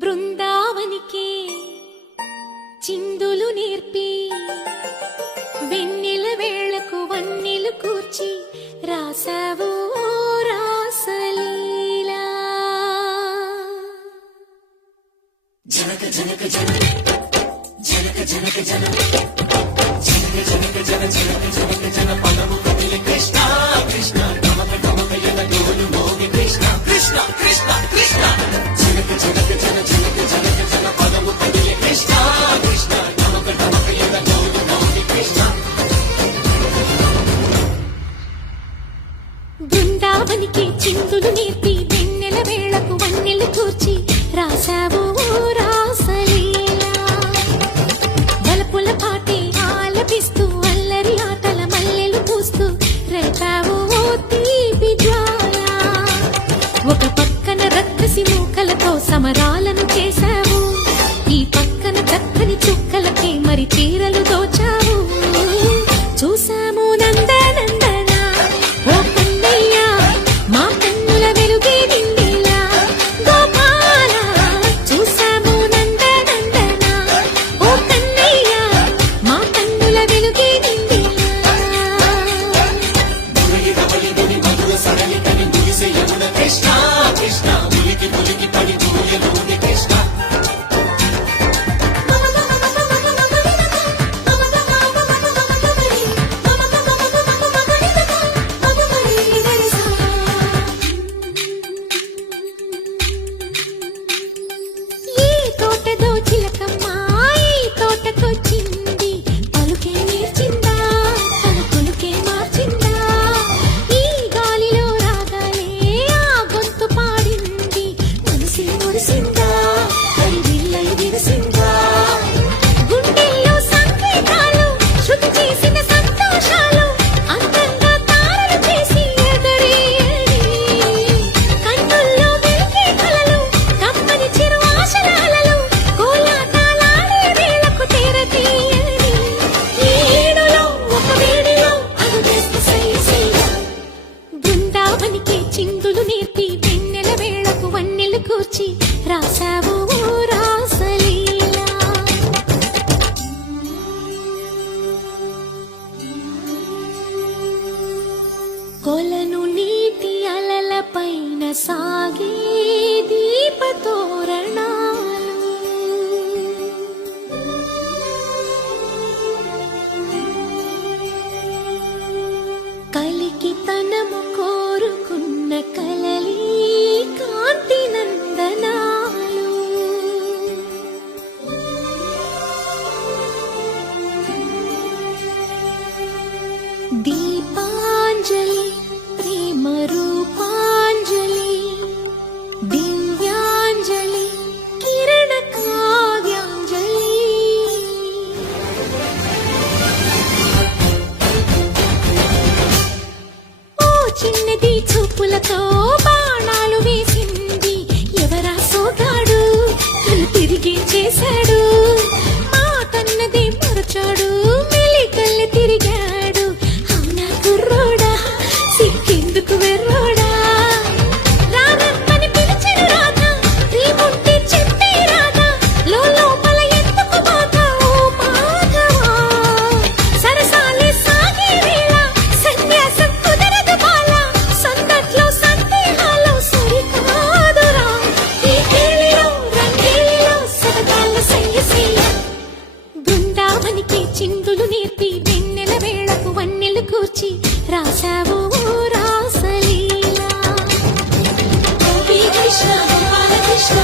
బృందావనికి చిందులు నేర్పి వెన్నెల వేళకు వన్నెలు కూర్చి రాసావు రాసలీలా. జనక జనక జనక జనక జనక జనక జనక జనక జన జనక జనక జన పదము కదిలి కృష్ణ కృష్ణ నమక నమక యన గోలు మోగి కృష్ణ కృష్ణ కృష్ణ కృష్ణ జనక జనక జన జనక జనక జన పదము కదిలి కృష్ణ కృష్ణ నమక నమక యన గోలు మోగి కృష్ణ. బృందావనికి చిందులు నేర్పి వెన్నెల వేళకు వన్నెలు కూర్చి రాసావు రాసలీలా. బలపుల పాటే ఆలపిస్తూ అల్లరి ఆటల మల్లెలు పూస్తూ రేపావు తీపి జ్వాల. ఒక పక్కన రక్కసి మూకలతో సమరాలను చేశావు, ఈ పక్కన చక్కని చుక్కలకే మరి చీరలు దోచావు. చూసాము నందనందన ఓ కన్నయ్య మా కన్నుల వెలుగే నిండిలా. గోపాల చూసాము నందనందన ఓ కన్నయ్య మా కన్నుల వెలుగే నిండిలా. కృష్ణ కృష్ణ ఉలికి పులికి పడి దూయలోని కృష్ణ. చిందులు నేర్పి వెన్నెల వేళకు వన్నెలు కూర్చి రాసావు రాసలీలా. కొలను నీటి అలల పైన సాగే దీపతోరణాలు, కలికి తనము కోరుకున్న కలలి కాంతి నందనాలు. దీపాంజలి ప్రేమ రూపాంజలి దివ్యాంజలి కిరణ కావ్యాంజలి. ఓ చిన్నది చూపులతో బాణాలు వేసింది ఎవరా సోగాడు, తిరిగి చేశాడు మాటన్నదే మరచాడు, మెలికల్లి తిరిగాడు. అవునా కుర్రోడా సిక్కెందుకు వెర్రోడా, రానమ్మని పిలిచెను రాధా రీముంటే చెప్పే రాధా, లోపల ఎందుకు బాధ ఓ మాధవా. సరసాలే సాగే వేళ సన్యాసం కుదరదు బాల, సందట్లో సందేహాలు సరికాదురా. ఈ కేళిలో రంగేలిలో సరదాల సయ్యసయ్య. బృందావనికి చిందులు నేర్పి వెన్నెల వేళకు వన్నెలు కూర్చి రాసావు రాసలీలా. గోపీ కృష్ణ గోపాల కృష్ణ